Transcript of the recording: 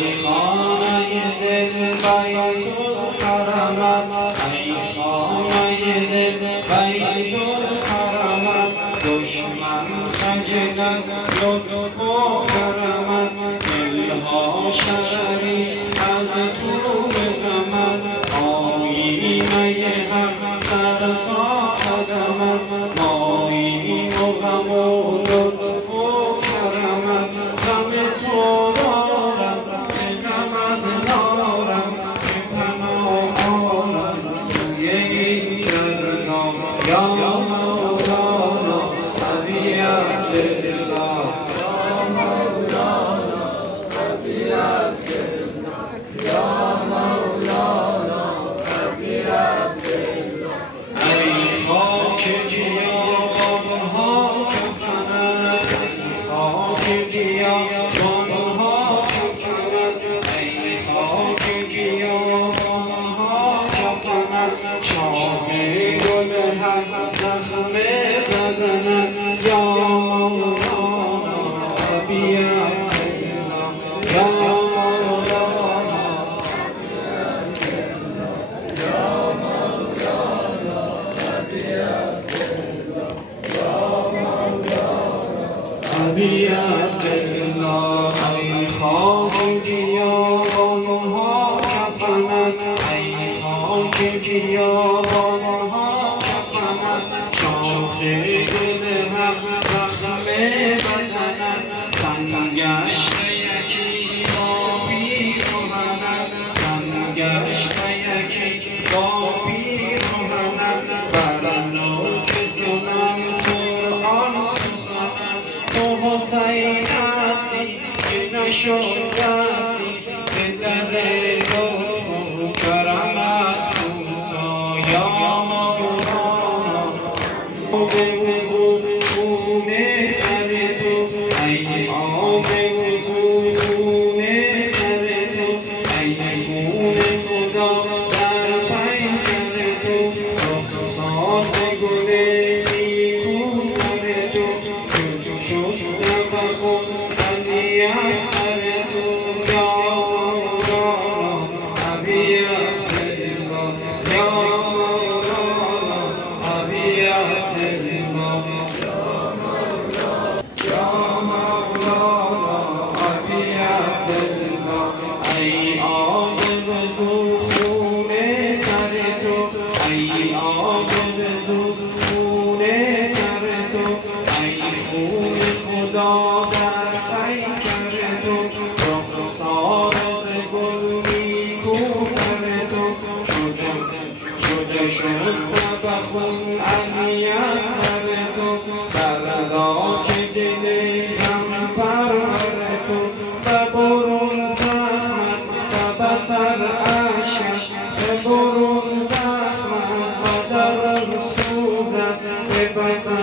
ای خانه دل بیت الحرمت، ای خانه دل بیت الحرمت، دشمن خجلت لطف و کرمت، دلها شری از تو غمت، آیینه حق سر تا قدمت، ماییم و غم و لطف و کرمت، غم تو دارم به غمت دارم، به پناه آرم سوی درگاه، یا مولانا ابی عبدالله، یا مولانا ابی عبدالله، یا مولانا ابی عبدالله. ای خاک بیابانها کفنت، ای خاک بیابانها کفنت، ای خاک بیابانها کفنت، شاخ گل هر زخم بدنت، یا مولانا ابی عبدالله، یا مولانا یا مولانا ابی عبدالله، یا مولانا ابی عبدالله. ای خاک بیابانها کفنت، ای خاک بیابانها کفنت، شاخ گل حق زخم بدنت، تن گشته یکی با پیراهنت، تن گشته یکی با پیراهنت، بر نوک سخن قرآن سخنت، تو حسین هستی که نشدستی، ز در لطف و کرمت کوتا، یا مولانا آب وضو خون سر تو، ای آب وضو خون سر تو، ای خون خدا در پیکر تو، رخسار گل نیکو سر تو، شسته بخون علی از سر تو، یا مولانا ابی عبدالله، یا مولانا ابی عبدالله، یا مولانا ابی عبدالله. ای آب وضو خون سر تو، ای آب وضو خون سر تو، ای خون خدا در پیکر تو، رخسار ز گل نیکو تر تو، شده شسته بخون علی از سر تو، برداک دل غم پرور تو، ببرون زخمت و بسر عشقش، ببرون زخمت و در سوزت، ببسر